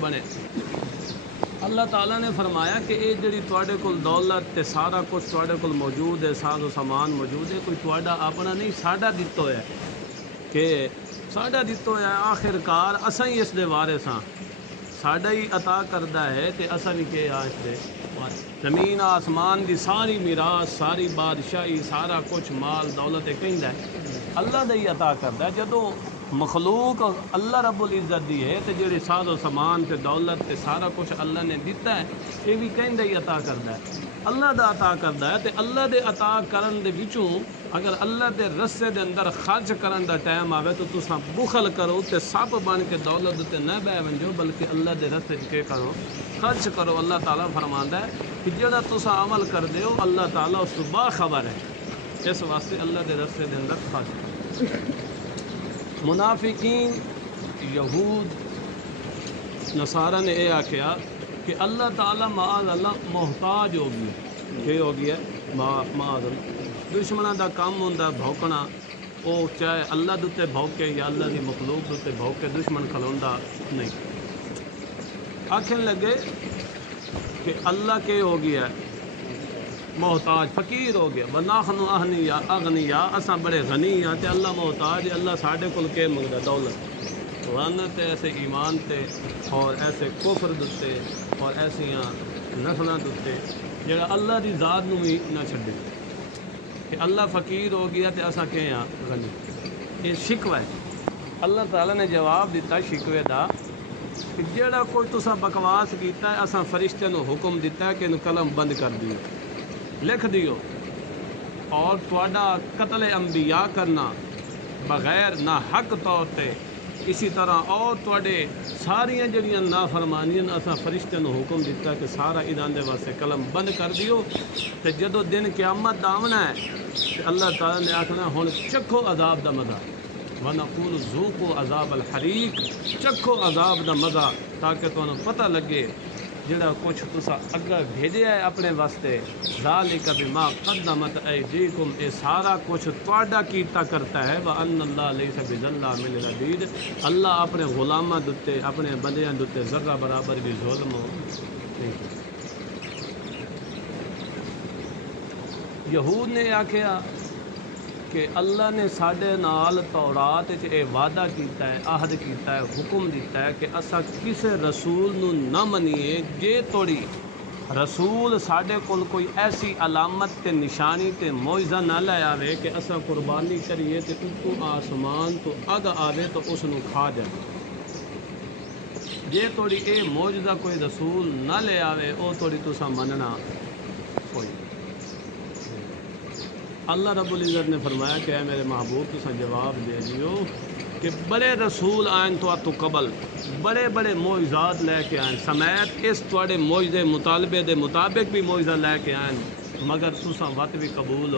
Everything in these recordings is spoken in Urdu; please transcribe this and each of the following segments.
بنے۔ اللہ تعالیٰ نے فرمایا کہ یہ جڑی تواڈے کول دولت تے سارا کچھ تواڈے کول موجود ہے، ساز و سامان موجود ہے، کوئی تواڈا اپنا نہیں، ساڈا دتا ہوا ہے کہ ساڈا دتا ہوا ہے، آخر کار اساں ہی اس دے وارث ہاں، ساڈا ہی عطا کردہ ہے تے اساں بھی کہ اس دے زمین آسمان دی ساری میراث، ساری بادشاہی، سارا کچھ مال دولت کہندا ہے اللہ دا ہی عطا کردہ ہے۔ جدوں مخلوق اللہ رب العزت دی ہے تے جڑے ساز و سامان تے دولت تے سارا کچھ اللہ نے دیتا ہے، یہ بھی کہندا ہی عطا کردہ ہے، اللہ دا عطا کردہ ہے۔ تے اللہ دے عطا کرن دے وچوں اگر اللہ دے رستے دے اندر خرچ کرن دا ٹائم آوے تو تساں بخل کرو تے سب بن کے دولت تے نہ بہ ونجو، بلکہ اللہ دے رستے کے کرو، خرچ کرو۔ اللہ تعالیٰ فرماندا ہے کہ جڑا تساں عمل کردے ہو اللہ تعالیٰ اس تو باخبر ہے، اس واسطے اللہ دے رستے دے اندر خرچ کرو۔ منافقین یہود نصارہ نے یہ آکھیا کہ اللہ تعالیٰ معاذ اللہ محتاج ہو گیا، کہ ہو گیا معاذ اللہ، دشمنوں دا کام ہوندا بھوکنا، وہ چاہے اللہ دے بھوکے یا اللہ دی مخلوق دے بھوکے، دشمن کھلوندا نہیں۔ آکھن لگے کہ اللہ کے ہو گیا محتاج، فقیر ہو گیا، وَنَحْنُ أَغْنِيَاءُ، اساں بڑے غنی ہاں تے اللہ محتاج ہے، اللہ ساڈے کول کے منگدا دولت۔ لعنت ایسے ایمان تے اور ایسے کفر دتے اور ایسیاں نسلاں دتے جڑا اللہ دی ذات نو بھی نہ چھڈے کہ اللہ فقیر ہو گیا تے اساں کہ ہاں غنی۔ یہ شکوہ ہے۔ اللہ تعالیٰ نے جواب دیتا شکوے دا کہ جڑا کوئی تساں بکواس کیتا ہے اساں فرشتے نو حکم دیتا ہے کہ انہوں قلم بند کر دیو، لکھ دیو، اور تواڈا قتل انبیاء کرنا بغیر نہ حق طور تے، اسی طرح اور تواڈے ساریاں جڑیاں نافرمانیاں اساں فرشتے نو حکم دیتا کہ سارا ادان دے واسطے قلم بند کر دیو، تے جدو دن قیامت دا آونا ہے تے اللہ تعالیٰ نے آکھنا ہن چکھو عذاب دا مزہ، وَنَقُولُ ذُوقُوا عَذَابَ الْحَرِيقِ، چکھو عذاب دا مزہ تاکہ تانوں پتہ لگے جڑا کچھ تسا اگر بھیجیا ہے اپنے واسطے، ذالک بما قدمت ایدیکم، اے سارا کچھ تواڈا کیتا کرتا ہے، وان اللہ لیس بظلام للعبید، اللہ اپنے غلاماں دتے اپنے بندیاں دتے ذرہ برابر بھی ظلم نہیں۔ یہود نے آکھیا کہ اللہ نے ساڈے نال تورات وچ اے وعدہ کیتا ہے، عہد کیتا ہے، حکم دیتا ہے کہ اساں کسے رسول نو نہ منیے جے توڑی رسول ساڈے کول کوئی ایسی علامت تے نشانی تے معجزہ نہ لے آوے کہ اساں قربانی کریے تے اتو آسمان تو اگ آوے تو اس نو کھا جائے۔ جے توڑی اے معجزہ کوئی رسول نہ لے آوے او توڑی تساں مننا کوئی۔ اللہ رب العزت نے فرمایا کہ اے میرے محبوب تساں جواب دے دیو کہ بڑے رسول آئیں تو قبل، بڑے بڑے معجزات لے کے آئیں، سمیت اس تواڈے معجزے مطالبے دے مطابق بھی معجزہ لے کے آئیں، مگر تساں وقت بھی قبول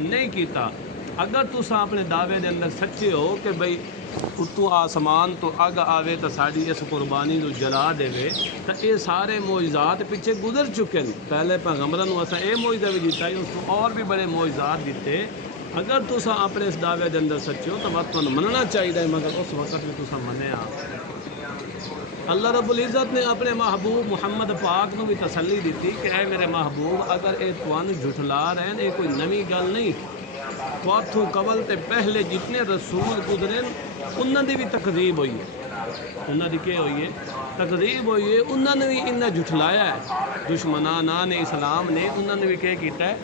نہیں کیتا۔ اگر تساں اپنے دعوے دے اندر سچے ہو کہ بھئی اتو آسمان تو اگ آوے تو ساڑی اس قربانی نو جلا دے تو یہ سارے معجزات پیچھے گزر چکے ہیں، پہلے پیغمبروں نو اساں اے معجزہ بھی دیتا ہے، اس کو اور بھی بڑے معجزات دیتے۔ اگر تساں اپنے اس دعوے دے اندر سچے ہو تو بات تمہیں مننا چاہیے، مگر اس وقت بھی تساں منیا۔ اللہ رب العزت نے اپنے محبوب محمد پاک نو بھی تسلی دیتی کہ اے میرے محبوب اگر اے توانو جھٹلا رہے ہیں، یہ کوئی نوی گل نہیں، تواتھوں قبل تے پہلے جتنے رسول گزرے انہاں دی بھی تکذیب ہوئی ہے، انہاں دی کیا ہوئی ہے؟ تکذیب ہوئی ہے، انہاں نے بھی انہاں جھٹلایا ہے، دشمنان اسلام نے انہاں نے بھی کیا کیتا ہے؟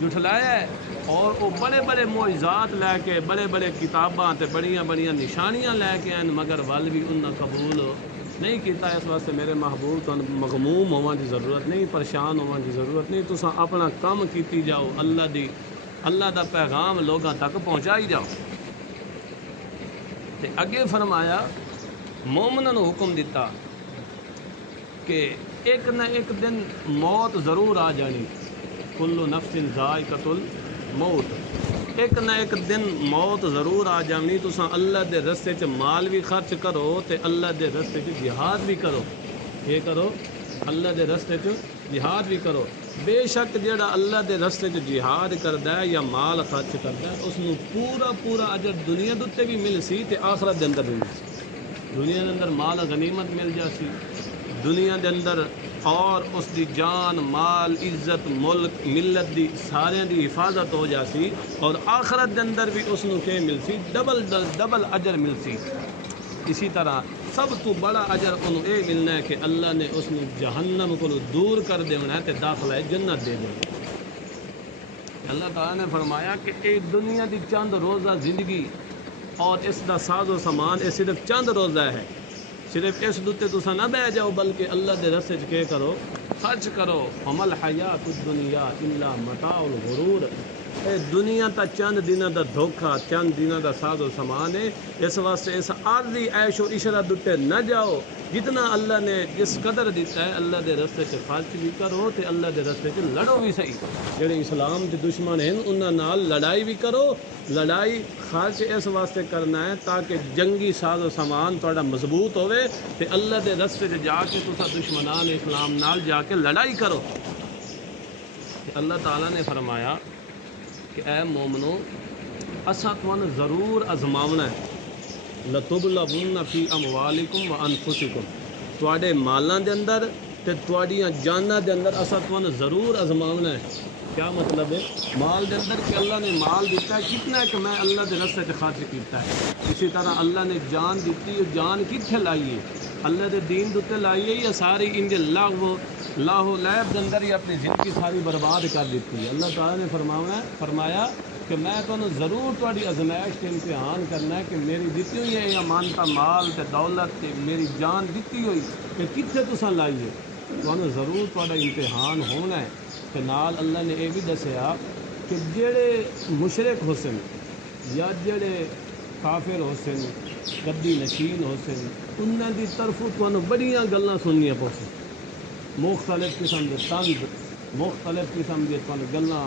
جھٹلایا ہے، اور وہ بڑے بڑے معجزات لے کے بڑے بڑے کتاباں تے بڑیاں بڑیاں نشانیاں لے کے آئیں، مگر ول بھی انہاں قبول نہیں کیتا۔ اس واسطے میرے محبوب تو مغموم ہونے کی ضرورت نہیں، پریشان ہونے کی ضرورت نہیں، تساں اپنا کام کیتی جاؤ، اللہ دا پیغام لوگاں تک پہنچائی جاؤ۔ تے اگے فرمایا مومناں نو حکم دیتا کہ ایک نہ ایک دن موت ضرور آ جانی، کل نفس ذائقۃ الموت، ایک نہ ایک دن موت ضرور آ جانی۔ تساں اللہ دے رستے چ مال بھی خرچ کرو تے اللہ دے رستے چ جہاد بھی کرو، یہ کرو اللہ دے رستے چ جہاد بھی کرو۔ بے شک جیڑا اللہ دے رستے چ جہاد کردا ہے یا مال خرچ کردا ہے اس نو پورا پورا اجر دنیا دے بھی مل سی تے آخرت دے اندر بھی مل سی۔ دنیا دے اندر مال غنیمت مل جاسی، دنیا دے اندر اور اس دی جان مال عزت ملک ملت دی سارے دی حفاظت ہو جاسی، اور آخرت دے اندر بھی اس نو کہ ملسی ڈبل اجر ملسی۔ اسی طرح سب تو بڑا اجر انہوں اے ملنا ہے کہ اللہ نے اس نو جہنم کو دور کر دینا ہے تے داخلہ جنت دے دینا۔ اللہ تعالیٰ نے فرمایا کہ اے دنیا دی چند روزہ زندگی اور اس دا ساز و سامان اے صرف چند روزہ ہے، صرف اس دوتے تسا نہ بہ جاؤ بلکہ اللہ دے رستے کے کرو، خرچ کرو۔ عمل حیات الدنیا الا متاع الغرور، اے دنیا تا چند دنوں دا دھوکھا، چند دنوں دا ساز و سامان ہے، اس واسطے اس عارضی عیش و عشرت دوتے نہ جاؤ۔ جتنا اللہ نے جس قدر دیتا ہے اللہ دے رستے سے خرچ بھی کرو تے اللہ دے رستے سے لڑو بھی صحیح۔ جڑے اسلام دے دشمن ہیں انہاں نال لڑائی بھی کرو، لڑائی خرچ اس واسطے کرنا ہے تاکہ جنگی ساز و سامان تھوڑا مضبوط ہوئے تے اللہ دے رستے سے جا کے تسا دشمنان اسلام نال جا کے لڑائی کرو۔ اللہ تعالیٰ نے فرمایا کہ اے مومنو اساں تھانوں ضرور ازماونا ہے، لتبلون فی اموالکم وانفسکم، تواڈے مالاں دے اندر تے تواڈیاں جاناں دے اندر اساں تھانوں ضرور ازماونا ہے۔ کیا مطلب ہے؟ مال دے اندر کہ اللہ نے مال دیتا ہے کتنا ہے کہ میں اللہ دے رستے تے خرچ کیتا ہے، اسی طرح اللہ نے جان دیتی ہے، جان کتھے لائیے؟ اللہ دے دین دوتے لائیے یا ساری ان دے لاہ و لیب دے اندر ہی اپنی زندگی ساری برباد کر دیتی ہے؟ اللہ تعالیٰ نے فرمایا کہ میں تمہیں ضرور تھوڑی ازمائش کے امتحان کرنا ہے کہ میری دیتی ہوئی ہے امانتا مال تے دولت تے میری جان دیتی ہوئی کہ کتنے تساں لائیے، تمہیں ضرور تھوڑا امتحان ہونا ہے۔ کہ نال اللہ نے یہ بھی دسیا کہ جڑے مشرک حسن یا جڑے کافر حسن گدی نشین حسن انہاں دی طرفوں تمہیں بڑیاں گلاں سننیاں پوسن، مختلف قسم کے طنز، مختلف قسم کے گلاں،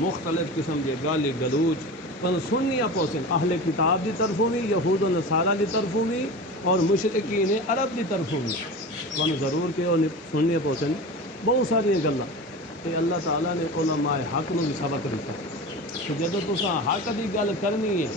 مختلف قسم کے گالی گلوچ تمہیں سننیاں پوسن، اہل کتاب دی طرفوں بھی، یہود و نصارہ دی طرفوں بھی، اور مشرکین عرب دی طرفوں بھی تمہیں ضرور کہ سننیاں پوسن بہت ساری گلاں۔ تے اللہ تعالیٰ نے علماء حق نو بھی سبق دیتا کہ جدو تساں حق دی گل کرنی ہے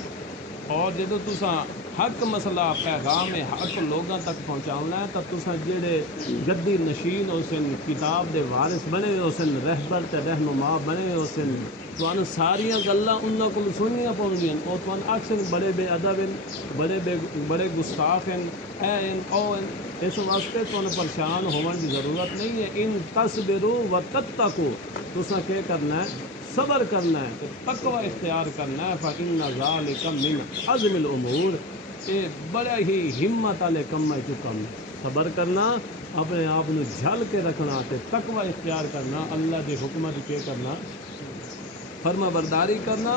اور جدو تساں حق مسئلہ پیغام حق لوگاں تک پہنچانا ہے تو تساں جڑے گدی نشین ہو سن، کتاب دے وارث بنے ہو سن، رہبر تے رہنما بنے ہو سن، تو ساریاں گلاں انہاں کو سننیاں پاؤندیاں، اور تو اکثر بڑے بے ادب ہیں، بڑے گستاخ ہیں، اے ہیں او ہیں۔ اس واسطے تو پریشان ہونے کی ضرورت نہیں ہے۔ ان تصبروا وتتقوا، تساں کیا کرنا ہے؟ صبر کرنا ہے، تقوی اختیار کرنا ہے۔ فإن ذلک من عزم الامور، یہ بڑا ہی ہمت والے کم ہے چکم، صبر کرنا، اپنے آپ کو جھل کے رکھنا تے تقوی اختیار کرنا، اللہ کے حکمت کیا کرنا، فرما برداری کرنا،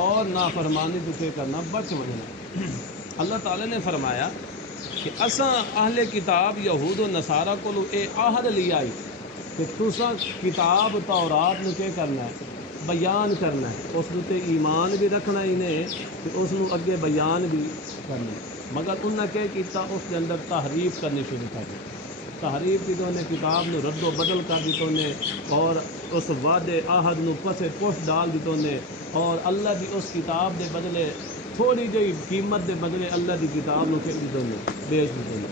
اور نافرمانی تو کیا کرنا، بچ مننا۔ اللہ تعالی نے فرمایا کہ اساں اہل کتاب یہود و نصارہ کو اے عہد لی آئی کہ تساں کتاب تورات نو کیا کرنا ہے؟ بیان کرنا ہے، اس تے ایمان بھی رکھنا ہی نے کہ اس نو اگے بیان بھی کرنا ہے، مگر انہاں کیا کیتا؟ اس کے اندر تحریف کرنی شروع کر دی، تحریف کی تو نے کتاب نو رد و بدل کر دیتوں نے، اور اس وعدے عہد نو پسے پوش ڈال دیتوں نے، اور اللہ بھی اس کتاب دے بدلے تھوڑی جی قیمت دے بدلے اللہ دی کتاب نو کہہ دیتوں نے، بیچ دیتوں نے۔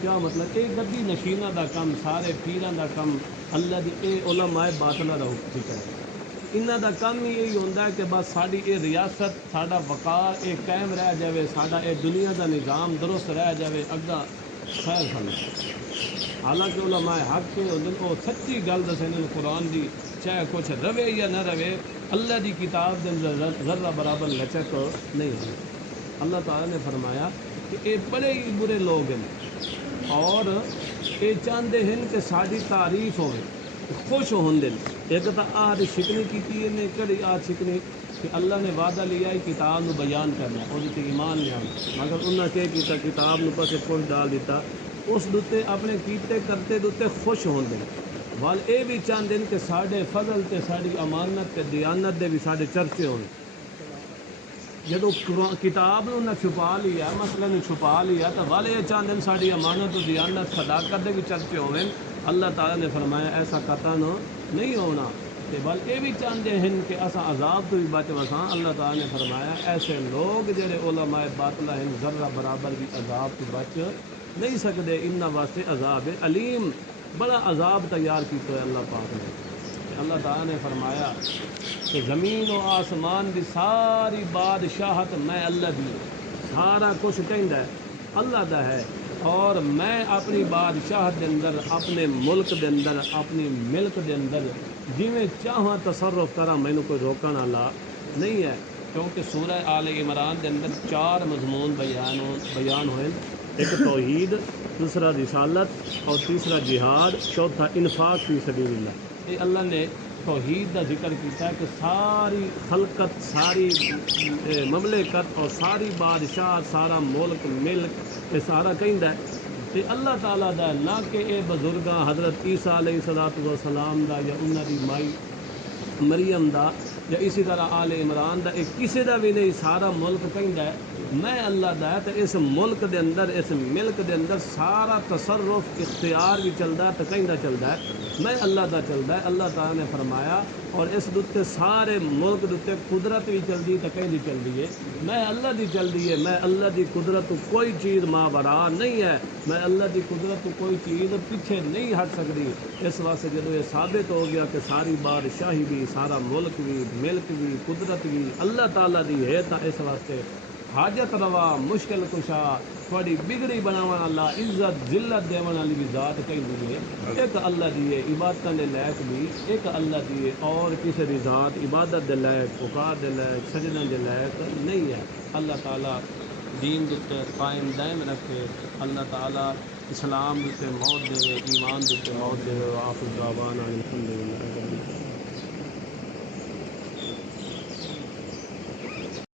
کیا مطلب؟ اے گدی نشینہ دا کم، سارے پیراں دا کم، اللہ دی اے علماء باطلہ دا ذکر ہے، انہاں دا کم ہی یہی ہوندا ہے کہ بس ساڈی اے ریاست، ساڈا وقار اے قائم رہ جاوے، ساڈا اے دنیا دا نظام درست رہ جاوے، اگا خیر سمجھ۔ حالانکہ علماء حق کے وہ سچی گل دسیں قرآن دی، چاہے کچھ روے یا نہ روے، اللہ دی کتاب دے اندر ذرہ برابر لچک نہیں ہوئی۔ اللہ تعالیٰ نے فرمایا کہ یہ بڑے ہی برے لوگ ہیں، اور یہ چاہتے ہیں کہ ساری تعریف ہوئے، خوش ہوندے۔ ایک تو آج شکنی کی نے کڑی آج شکنی کہ اللہ نے وعدہ لیا ہے کتاب نو بیان کرنا، اور ایمان لیا، مگر انہوں نے کیا کتاب نو پاسے پوش ڈال دیتا، اس دوتے اپنے کیتے کرتے دوتے خوش ہوندے، وال اے بھی چاہتے ہیں کہ ساڑھے فضل تے ساڑھی امانت تے دیانت دے بھی ساڑھے چرچے ہونے۔ جدو کتاب نو نہ چھپا لیا، مسئلہ نے چھپا لیا، تو والے یہ چاہتے ہیں ساڑھی امانت و دیانت صداقت دے بھی چرچے ہوئے۔ اللہ تعالیٰ نے فرمایا ایسا قطعاً نہیں ہونا، بل یہ بھی چاہتے ہیں کہ اصا عذاب تو بھی بچ وساں. اللہ تعالیٰ نے فرمایا ایسے لوگ جڑے علماء باطلہ ہیں ذرہ برابر بھی عذاب تو بچ نہیں سکتے. ان واسطے عذاب علیم بڑا عذاب تیار کیتا ہے اللہ پاک نے. اللہ تعالیٰ نے فرمایا کہ زمین و آسمان کی ساری بادشاہت میں اللہ دی, سارا کچھ کہندا ہے اللہ دا ہے, اور میں اپنی بادشاہت دے اندر اپنے ملک دے اندر اپنی ملک دے اندر جویں چاہاں تصرف کراں, مینوں کوئی روکن والا نہیں ہے. کیونکہ سورہ آل عمران دے اندر 4 مضمون بیان ہوئے, ایک توحید, دوسرا رسالت اور تیسرا جہاد, چوتھا انفاق فی سبیل اللہ. یہ اللہ نے توحید کا ذکر کیتا ہے کہ ساری خلقت, ساری مملکت اور ساری بادشاہ, سارا ملک ملک یہ سارا کہندا ہے کہ اللہ تعالیٰ دا, نہ کہ اے بزرگاں حضرت عیسیٰ علیہ السلام دا یا انہاں دی مائی مریم دا یا اسی طرح آل عمران دا, ایک کسی دا بھی نہیں. سارا ملک کہندا ہے میں اللہ دا ہے. تو اس ملک دے اندر, اس ملک دے اندر سارا تصرف اختیار بھی چلتا ہے, تو کہندا چلتا ہے میں اللہ دا چلتا ہے. اللہ تعالیٰ نے فرمایا اور اس دے سارے ملک دے قدرت بھی چلتی, تو کہیں چلتی ہے میں اللہ دی چلتی ہے. میں اللہ دی قدرت کوئی چیز مابرا نہیں ہے, میں اللہ دی قدرت کوئی چیز پیچھے نہیں ہٹ سکتی. اس واسطے جدو یہ ثابت ہو گیا کہ ساری بادشاہی بھی, سارا ملک بھی, ملک بھی, قدرت بھی اللہ تعالیٰ دی ہے, تو اس واسطے حاجت روا, مشکل کشا, تھوڑی بگڑی بناون والا, عزت ذلت دیون والی بھی ذات کہیں دی ہے. ایک اللہ دی ہے عبادت دے لائق بھی, ایک اللہ دی ہے, اور کسی دی ذات عبادت دے لائق, پکار دے لائق, سجدہ دے لائق نہیں ہے. اللہ تعالیٰ دین دے قائم دائم رکھے. اللہ تعالیٰ اسلام دے موت دے, ایمان دے موت دے. آخر دعوانا الحمدللہ.